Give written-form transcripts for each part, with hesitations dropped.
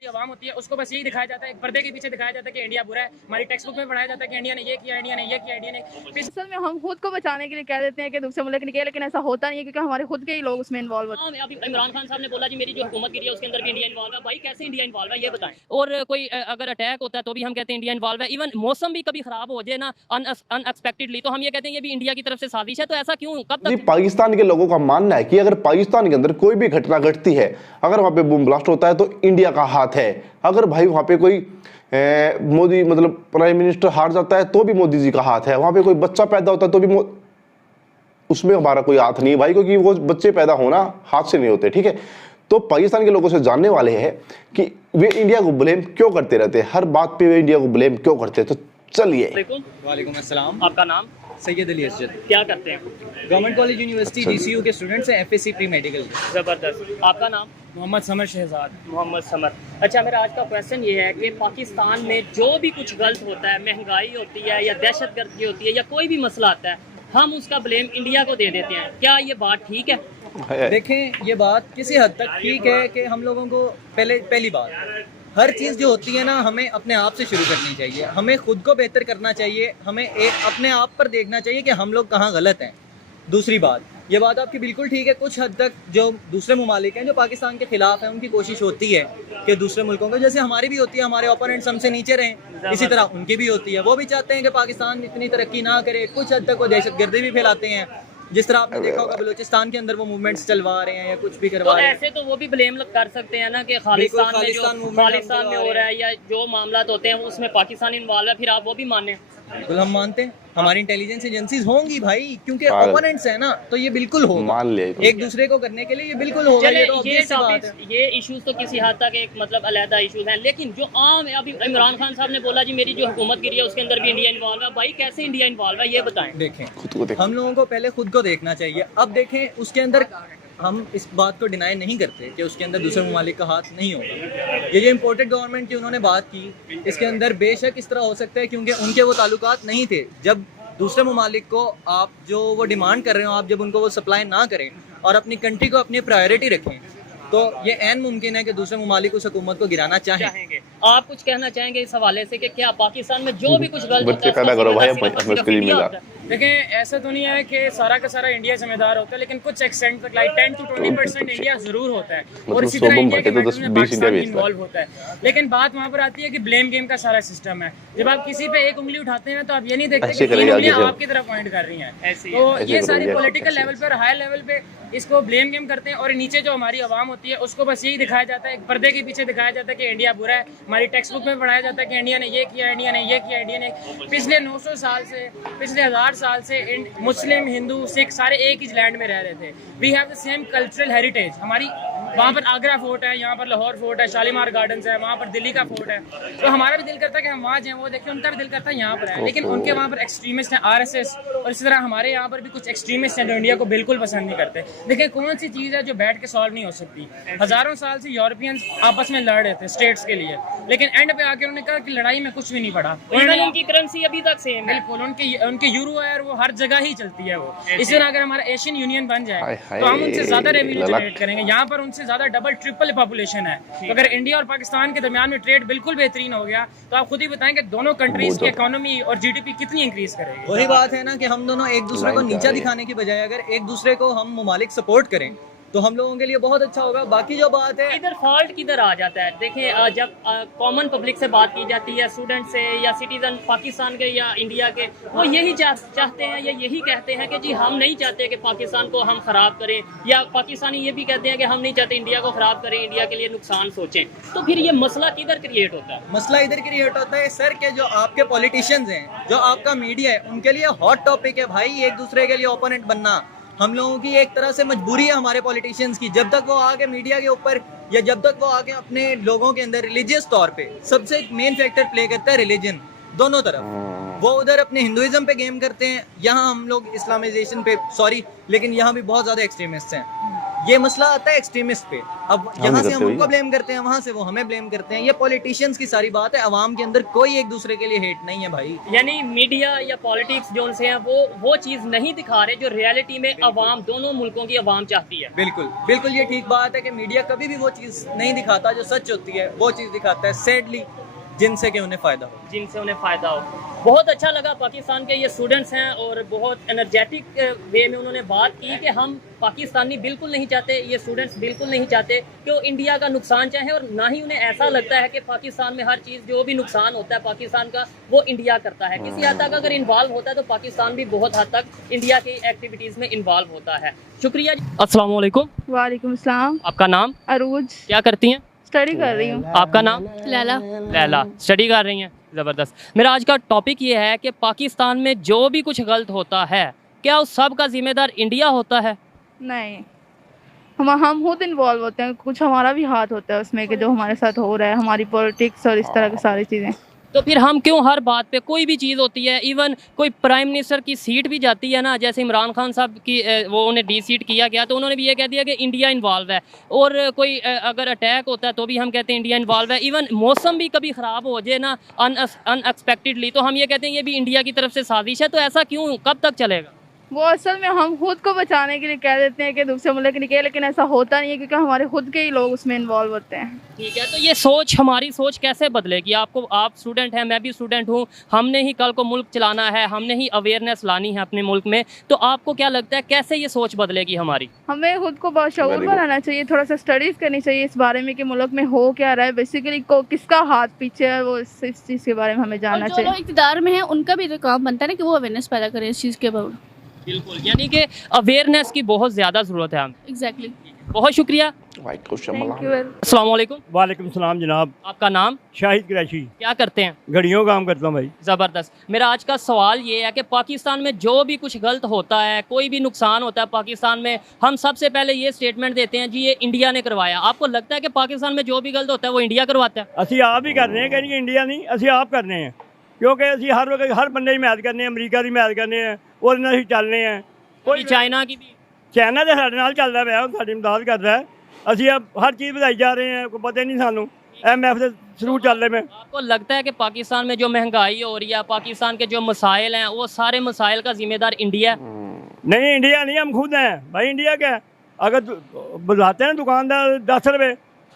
आवाम होती है उसको बस यही दिखाया जाता है, एक पर्दे के पीछे दिखाया जाता है कि इंडिया बुरा है। हमारी टेक्स्ट बुक में पढ़ाया जाता है कि इंडिया ने ये किया, इंडिया ने ये किया, इंडिया ने। असल में हम खुद को बचाने के लिए कह देते हैं कि दूसरे मुल्क ने किया, लेकिन ऐसा होता नहीं है क्योंकि हमारे खुद के ही लोग उसमें इन्वॉल्व होते हैं। अभी इमरान खान साहब ने बोला जी मेरी जो हुकूमत गिरी है उसके अंदर भी इंडिया इन्वॉल्व है। भाई कैसे इंडिया इन्वॉल्व है ये बताएं। और कोई अगर अटैक होता है तो भी हम कहते हैं इंडिया इन्वॉल्व है। इवन मौसम भी कभी खराब हो जाए ना अनएक्सपेक्टेडली तो हम ये कहते हैं ये भी इंडिया की तरफ से साजिश है। तो ऐसा क्यों, कब तक? पाकिस्तान के लोगों का मानना है कि अगर पाकिस्तान के अंदर कोई भी घटना घटती है, अगर वहां पे बम ब्लास्ट होता है तो इंडिया का हाथ है। अगर भाई वहां पे कोई मोदी मतलब प्राइम मिनिस्टर हार जाता है तो भी मोदी जी का हाथ है। वहां पे कोई बच्चा पैदा होता है तो भी उसमें हमारा कोई हाथ नहीं भाई, क्योंकि वो बच्चे पैदा होना हाथ से नहीं होते। ठीक है, तो पाकिस्तान के लोगों से जानने वाले हैं कि वे इंडिया को ब्लेम क्यों करते रहते हैं, हर बात पे वे इंडिया को ब्लेम क्यों करते हैं। तो चलिए। वालेकुम अस्सलाम। आपका नाम? सैयद अली असजद। क्या करते हैं? गवर्नमेंट कॉलेज यूनिवर्सिटी DCU के स्टूडेंट्स हैं, FSC प्री मेडिकल। ज़बरदस्त। आपका नाम? मोहम्मद समर शहजाद। मोहम्मद समर। अच्छा, मेरा आज का क्वेश्चन ये है कि पाकिस्तान में जो भी कुछ गलत होता है, महंगाई होती है या दहशतगर्दी होती है या कोई भी मसला आता है, हम उसका ब्लेम इंडिया को दे देते हैं। क्या ये बात ठीक है? देखें, ये बात किसी हद तक ठीक है कि हम लोगों को पहली बात, हर चीज़ जो होती है ना हमें अपने आप से शुरू करनी चाहिए। हमें खुद को बेहतर करना चाहिए। हमें एक अपने आप पर देखना चाहिए कि हम लोग कहाँ गलत हैं। दूसरी बात, ये बात आपकी बिल्कुल ठीक है, कुछ हद तक जो दूसरे ममालिक हैं जो पाकिस्तान के खिलाफ हैं उनकी कोशिश होती है कि दूसरे मुल्कों को, जैसे हमारी भी होती है, हमारे ओपोनेंट्स हमसे नीचे रहें, इसी तरह उनकी भी होती है। वो भी चाहते हैं कि पाकिस्तान इतनी तरक्की ना करे। कुछ हद तक वो दहशतगर्दी भी फैलाते हैं, जिस तरह आपने देखा होगा बलूचिस्तान के अंदर वो मूवमेंट्स चलवा रहे हैं या कुछ भी करवा रहे हैं। ऐसे तो वो भी ब्लेम कर सकते हैं ना कि खालिस्तान में हो रहा है या जो मामला होते हैं उसमें पाकिस्तान इन्वॉल्व है, फिर आप वो भी माने? बिल्कुल हम मानते हैं, हमारी इंटेलिजेंस एजेंसीज होंगी भाई, क्योंकि ओपोनेंट्स है ना, तो ये बिल्कुल होगा। मान ले एक दूसरे को करने के लिए ये बिल्कुल होगा। ये इश्यूज तो किसी हद तक एक मतलब अलहदा इश्यूज हैं, लेकिन जो आम है, अभी इमरान खान साहब ने बोला जी मेरी जो हुकूमत गिरी है उसके अंदर भी इंडिया इन्वॉल्व है। भाई कैसे इंडिया इन्वॉल्व है ये बताएं। देखें, हम लोगों को पहले खुद को देखना चाहिए। अब देखें, उसके अंदर हम इस बात को डिनाई नहीं करते कि उसके अंदर दूसरे ममालिक का हाथ नहीं होगा। ये जो इम्पोर्टेड गवर्नमेंट की उन्होंने बात की, इसके अंदर बेशक इस तरह हो सकता है क्योंकि उनके वो ताल्लुकात नहीं थे। जब दूसरे ममालिक को आप जो वो डिमांड कर रहे हो, आप जब उनको वो सप्लाई ना करें और अपनी कंट्री को अपनी प्रायोरिटी रखें, तो ये ऐन मुमकिन है कि दूसरे ममालिक उस हुकूमत को गिराना चाहेंगे। आप कुछ कहना चाहेंगे इस हवाले से कि क्या पाकिस्तान में जो भी कुछ गलत होता है पैदा करो भाई। देखें, ऐसा तो नहीं है कि सारा का सारा इंडिया जिम्मेदार होता है, लेकिन कुछ एक्सटेंट तक लाइक 10 to 20% इंडिया जरूर होता है और इसी तरह इंडिया के मैटर्स में पाकिस्तान भी इन्वॉल्व होता है। लेकिन बात वहाँ पर आती है कि ब्लेम गेम का सारा सिस्टम है। जब आप किसी पे एक उंगली उठाते हैं तो आप ये नहीं देखते कि तीन उंगलियां आपकी तरफ पॉइंट कर रही हैं। तो ये सारी पॉलिटिकल लेवल पर, हाई लेवल पे इसको ब्लेम गेम करते हैं और नीचे जो हमारी आवाम होती है उसको बस यही दिखाया जाता है, एक पर्दे के पीछे दिखाया जाता है कि इंडिया बुरा है। हमारी टेक्स्ट बुक में पढ़ाया जाता है कि इंडिया ने ये किया, इंडिया ने ये किया, इंडिया ने पिछले 900 साल से, पिछले 1000 साल से मुस्लिम, हिंदू, सिख सारे एक ही लैंड में रह रहे थे। We have the same cultural heritage. हमारी वहाँ पर आगरा फोर्ट है, यहाँ पर लाहौर फोर्ट है, शालीमार गार्डन्स है, वहाँ पर दिल्ली का फोर्ट है। तो हमारा भी दिल करता है कि हम वहाँ जाएं, वो देखें, उनका भी दिल करता है यहाँ पर है। लेकिन उनके वहाँ पर एक्सट्रीमिस्ट हैं RSS, और इसी तरह हमारे यहाँ पर भी कुछ एक्सट्रीमिस्ट हैं जो इंडिया को बिल्कुल पसंद नहीं करते। देखिए, कौन सी चीज़ है जो बैठ के सॉल्व नहीं हो सकती। हज़ारों साल से यूरोपियंस आपस में लड़ रहे थे स्टेट्स के लिए, लेकिन एंड पे आके उन्होंने कहा कि लड़ाई में कुछ भी नहीं पड़ा। उनकी करेंसी अभी तक सेम है। बिल्कुल, उनके यूरो है और वो हर जगह ही चलती है वो। इसी तरह अगर हमारा एशियन यूनियन बन जाए तो हम उनसे ज्यादा रेवेन्यू जनरेट करेंगे। यहाँ पर उनसे ज्यादा डबल ट्रिपल पॉपुलेशन है। तो अगर इंडिया और पाकिस्तान के दरमियान में ट्रेड बिल्कुल बेहतरीन हो गया तो आप खुद ही बताएं कि दोनों कंट्रीज की इकोनॉमी और GDP कितनी इंक्रीज करेगी। वही बात है ना कि हम दोनों एक दूसरे को नीचा दिखाने की बजाय अगर एक दूसरे को हम ममालिक सपोर्ट करें तो हम लोगों के लिए बहुत अच्छा होगा। बाकी जो बात है, इधर फॉल्ट किधर आ जाता है? देखें, जब कॉमन पब्लिक से बात की जाती है, स्टूडेंट से या सिटीजन पाकिस्तान के या इंडिया के, वो यही चाहते हैं या यही कहते हैं कि जी हम नहीं चाहते कि पाकिस्तान को हम खराब करें, या पाकिस्तानी ये भी कहते हैं कि हम नहीं चाहते इंडिया को खराब करें, इंडिया के लिए नुकसान सोचें। तो फिर ये मसला किधर क्रिएट होता है? मसला इधर क्रिएट होता है सर के जो आपके पॉलिटिशियंस हैं, जो आपका मीडिया है, उनके लिए हॉट टॉपिक है भाई एक दूसरे के लिए ओपोनेंट बनना। हम लोगों की एक तरह से मजबूरी है हमारे पॉलिटिशियंस की। जब तक वो आके मीडिया के ऊपर या जब तक वो आके अपने लोगों के अंदर रिलीजियस तौर पे, सबसे मेन फैक्टर प्ले करता है रिलीजन, दोनों तरफ। वो उधर अपने हिंदुइज्म पे गेम करते हैं, यहाँ हम लोग इस्लामाइजेशन पे, सॉरी, लेकिन यहाँ भी बहुत ज़्यादा एक्सट्रीमिस्ट हैं। ये मसला आता है एक्सट्रीमिस्ट पे। अब यहाँ से हम करते उनको ब्लेम करते हैं, वहाँ से वो हमें ब्लेम करते हैं। ये पॉलिटिशियंस की सारी बात है। अवाम के अंदर कोई एक दूसरे के लिए हेट नहीं है भाई। यानी मीडिया या पॉलिटिक्स जो उनसे हैं वो चीज़ नहीं दिखा रहे जो रियलिटी में अवाम, दोनों मुल्कों की अवाम चाहती है। बिल्कुल बिल्कुल, ये ठीक बात है कि मीडिया कभी भी वो चीज़ नहीं दिखाता जो सच होती है, वो चीज़ दिखाता है सैडली, जिनसे कि उन्हें फ़ायदा हो, जिनसे उन्हें फ़ायदा हो। बहुत अच्छा लगा, पाकिस्तान के ये स्टूडेंट्स हैं और बहुत एनर्जेटिक वे में उन्होंने बात की कि हम पाकिस्तानी बिल्कुल नहीं चाहते, ये स्टूडेंट्स बिल्कुल नहीं चाहते कि वो इंडिया का नुकसान चाहें, और ना ही उन्हें ऐसा लगता है कि पाकिस्तान में हर चीज़ जो भी नुकसान होता है पाकिस्तान का वो इंडिया करता है। किसी हद तक अगर इन्वॉल्व होता है तो पाकिस्तान भी बहुत हद तक इंडिया की एक्टिविटीज़ में इन्वॉल्व होता है। शुक्रिया जी। अस्सलाम वालेकुम। वालेकुम सलाम। आपका नाम? अरूज। क्या करती हैं? स्टडी कर रही हूँ। आपका नाम? लैला। लैला, स्टडी कर रही हैं, ज़बरदस्त। मेरा आज का टॉपिक ये है कि पाकिस्तान में जो भी कुछ गलत होता है क्या उस सब का जिम्मेदार इंडिया होता है? नहीं, हम खुद इन्वॉल्व होते हैं, कुछ हमारा भी हाथ होता है उसमें कि जो हमारे साथ हो रहा है, हमारी पॉलिटिक्स और इस तरह की सारी चीज़ें। तो फिर हम क्यों हर बात पे, कोई भी चीज़ होती है, इवन कोई प्राइम मिनिस्टर की सीट भी जाती है ना, जैसे इमरान खान साहब की वो उन्हें डी सीट किया गया तो उन्होंने भी ये कह दिया कि इंडिया इन्वॉल्व है, और कोई अगर अटैक होता है तो भी हम कहते हैं इंडिया इन्वॉल्व है। इवन मौसम भी कभी ख़राब हो जाए ना अनएक्सपेक्टेडली तो हम ये कहते हैं ये भी इंडिया की तरफ से साजिश है। तो ऐसा क्यों, कब तक चलेगा? वो असल में हम खुद को बचाने के लिए कह देते हैं कि दूसरे मुल्क निकले, लेकिन ऐसा होता नहीं है क्योंकि हमारे खुद के ही लोग उसमें इन्वॉल्व होते हैं। ठीक है, तो ये सोच, हमारी सोच कैसे बदलेगी? आप स्टूडेंट हैं, मैं भी स्टूडेंट हूँ, हमने ही कल को मुल्क चलाना है, हमने ही अवेयरनेस लानी है अपने मुल्क में, तो आपको क्या लगता है कैसे ये सोच बदलेगी हमारी? हमें खुद को बाशऊर बनाना चाहिए, थोड़ा सा स्टडीज़ करनी चाहिए इस बारे में कि मुल्क में हो क्या रहा है, बेसिकली को किसका हाथ पीछे है, वो इस चीज़ के बारे में हमें जानना जो चाहिए। लोग इक़्तिदार में है उनका भी तो काम बनता है ना कि वो अवेयरनेस पैदा करें इस चीज़ के बारे में। बिल्कुल, यानी कि अवेयरनेस की बहुत ज़्यादा ज़रूरत है हमें। एग्जैक्टली। बहुत शुक्रिया। Thank you. अस्सलाम वालेकुम। वालेकुम सलाम जनाब। आपका नाम? शाहिद कुरैशी। क्या करते हैं? घड़ियों का काम करता हूँ भाई। ज़बरदस्त। मेरा आज का सवाल ये है कि पाकिस्तान में जो भी कुछ गलत होता है, कोई भी नुकसान होता है पाकिस्तान में, हम सबसे पहले ये स्टेटमेंट देते हैं जी ये इंडिया ने करवाया। आपको लगता है कि पाकिस्तान में जो भी गलत होता है वो इंडिया करवाता है? ਅਸੀਂ ਆਪ ਹੀ ਕਰ ਰਹੇ ਹਾਂ, ਕਹਿੰਦੇ ਇੰਡੀਆ ਨਹੀਂ, ਅਸੀਂ ਆਪ ਕਰਨੇ ਆ, ਕਿਉਂਕਿ ਅਸੀਂ ਹਰ ਵਕਤ ਹਰ ਬੰਦੇ ਦੀ ਮਦਦ ਕਰਨੇ ਆ, ਅਮਰੀਕਾ ਦੀ ਮਦਦ ਕਰਨੇ ਆ, ਉਹਦੇ ਨਾਲ ਅਸੀਂ ਚੱਲਨੇ ਆ। कोई चाइना की भी? ਚਾਈਨਾ ਦੇ ਸਾਡੇ ਨਾਲ ਚੱਲਦਾ ਪਿਆ, ਉਹ ਸਾਡੀ ਮਦਦ ਕਰਦਾ ਹੈ। ਅਸੀਂ ਹਰ ਚੀਜ਼ ਵਧਾਈ ਜਾ ਰਹੇ ਹਾਂ, ਕੋਈ ਪਤਾ ਹੀ ਨਹੀਂ ਸਾਨੂੰ। IMF ਦੇ थ्रू ਚੱਲ ਰਹੇ ਮੈਂ। आपको लगता है कि पाकिस्तान में जो महंगाई हो रही है, पाकिस्तान के जो मसाइल हैं, वो सारे मसाइल का जिम्मेदार इंडिया है? नहीं इंडिया नहीं, हम खुद हैं भाई। इंडिया क्या है, अगर बुलाते हैं दुकानदार 10 रुपये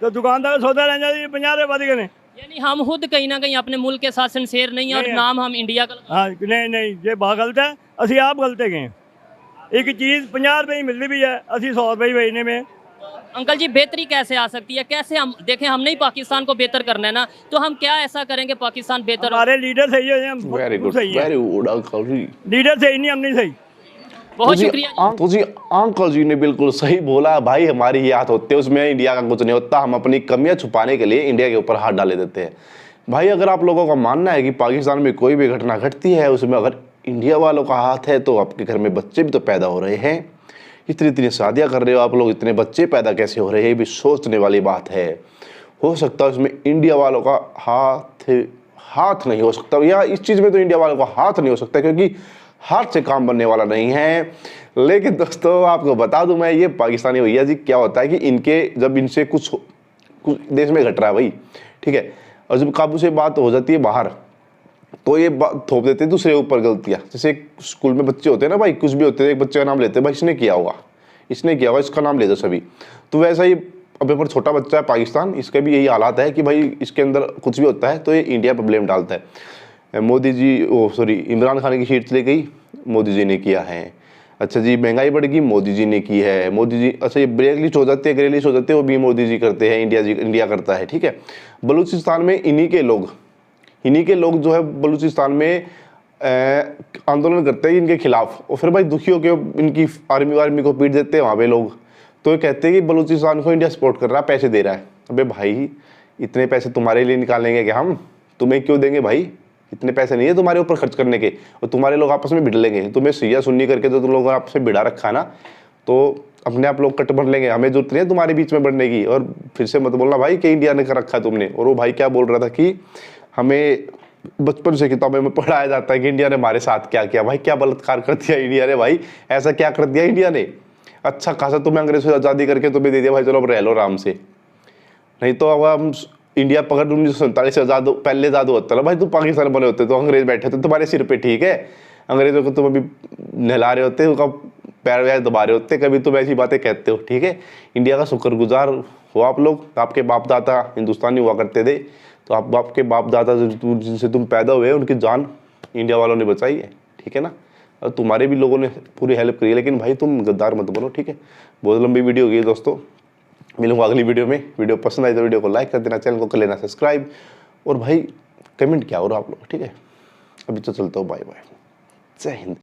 तो दुकानदार सौदा लेना 50 रुपये बढ़ गए ने। यानी हम खुद कहीं ना कहीं अपने मुल्क के साथ सिंसेर नहीं है और नहीं। नाम हम इंडिया का। हाँ नहीं ये बात गलत है, ਅਸੀਂ ਆਪ गलत है। एक चीज़ 50 रुपये की मिलती भी है, ਅਸੀਂ 100 रुपये बेचने में। अंकल जी बेहतरी कैसे आ सकती है? कैसे हम देखें, हमने ही पाकिस्तान को बेहतर करना है ना, तो हम क्या ऐसा करेंगे पाकिस्तान बेहतर हो? हमारे लीडर सही है, हम वेरी गुड, सही है। वेरी गुड अंकल जी। लीडर सही नहीं, हम नहीं सही। बहुत शुक्रिया। तो जी अंकल जी ने बिल्कुल सही बोला भाई। हमारी ही हाथ होते हैं उसमें, इंडिया का कुछ नहीं होता। हम अपनी कमियां छुपाने के लिए इंडिया के ऊपर हाथ डाले देते हैं। भाई अगर आप लोगों का मानना है कि पाकिस्तान में कोई भी घटना घटती है उसमें अगर इंडिया वालों का हाथ है, तो आपके घर में बच्चे भी तो पैदा हो रहे हैं। इतनी शादियां कर रहे हो आप लोग, इतने बच्चे पैदा कैसे हो रहे हैं, ये भी सोचने वाली बात है। हो सकता है उसमें इंडिया वालों का हाथ नहीं हो सकता, या इस चीज़ में तो इंडिया वालों का हाथ नहीं हो सकता क्योंकि हाथ से काम बनने वाला नहीं है। लेकिन दोस्तों आपको बता दूं मैं, ये पाकिस्तानी भैया जी क्या होता है कि इनके जब इनसे कुछ देश में घट रहा है भाई, ठीक है, और जब काबू से बात हो जाती है बाहर तो ये बात थोप देते हैं दूसरे ऊपर गलतियाँ। जैसे स्कूल में बच्चे होते हैं ना भाई, कुछ भी होते हैं, एक बच्चे का नाम लेते हैं, भाई इसने किया होगा, इसका नाम ले दो सभी। तो वैसा ही अब पर छोटा बच्चा है पाकिस्तान, इसके भी यही हालात है कि भाई इसके अंदर कुछ भी होता है तो ये इंडिया पर ब्लेम डालता है। मोदी जी इमरान खान की सीट चली गई, मोदी जी ने किया है। अच्छा जी महंगाई बढ़ गई, मोदी जी ने की है, मोदी जी। अच्छा ये ब्रेक लिस्ट हो जाते हैं, ग्रे लिस्ट हो जाते हैं, वो भी मोदी जी करते हैं, इंडिया करता है, ठीक है। बलूचिस्तान में इन्हीं के लोग जो है बलूचिस्तान में आंदोलन करते हैं इनके खिलाफ, और फिर भाई दुखी होकर इनकी आर्मी को पीट देते हैं वहाँ पे लोग। तो ये कहते हैं कि बलूचिस्तान को इंडिया सपोर्ट कर रहा है, पैसे दे रहा है। अबे भाई इतने पैसे तुम्हारे लिए निकालेंगे क्या हम? तुम्हें क्यों देंगे भाई? इतने पैसे नहीं है तुम्हारे ऊपर खर्च करने के, और तुम्हारे लोग आपस में भिड़ लेंगे। तुम्हें सिया सुन्नी करके तो तुम लोगों ने आपस में भिड़ा रखा ना, तो अपने आप लोग कट बढ़ लेंगे। हमें जरूरत नहीं है तुम्हारे बीच में बढ़ने की। और फिर से मत बोलना भाई कि इंडिया ने कर रखा तुमने। और वो भाई क्या बोल रहा था कि हमें बचपन से किताबों में पढ़ाया जाता है कि इंडिया ने हमारे साथ क्या किया। भाई क्या बलात्कार कर दिया इंडिया ने, भाई ऐसा क्या कर दिया इंडिया ने? अच्छा खासा तुम्हें अंग्रेजों से आज़ादी करके तुम्हें दे दिया भाई, चलो अब रह लो आराम से। नहीं तो अब हम इंडिया पकड़ 1947 से आज़ाद पहले आज़ाद होता है भाई, तुम पाकिस्तान बने होते तो अंग्रेज बैठे थे तुम्हारे सिर पे, ठीक है। अंग्रेजों को तुम अभी नहला रहे होते, उनका पैर वैर दबा रहे होते, कभी तुम ऐसी बातें कहते हो, ठीक है। इंडिया का शुक्रगुजार हो आप लोग, आपके बाप दादा हिंदुस्तानी हुआ करते थे, तो आप आपके बाप दादा जिनसे तुम पैदा हुए उनकी जान इंडिया वालों ने बचाई है, ठीक है ना। और तुम्हारे भी लोगों ने पूरी हेल्प करी है, लेकिन भाई तुम गद्दार मत बनो, ठीक है। बहुत लंबी वीडियो हो गई दोस्तों, मिलूंगा अगली वीडियो में। वीडियो पसंद आई तो वीडियो को लाइक कर देना, चैनल को कर लेना सब्सक्राइब, और भाई कमेंट क्या हो रहा आप लोग, ठीक है। अभी तो चलता हूँ, बाय बाय, जय हिंद।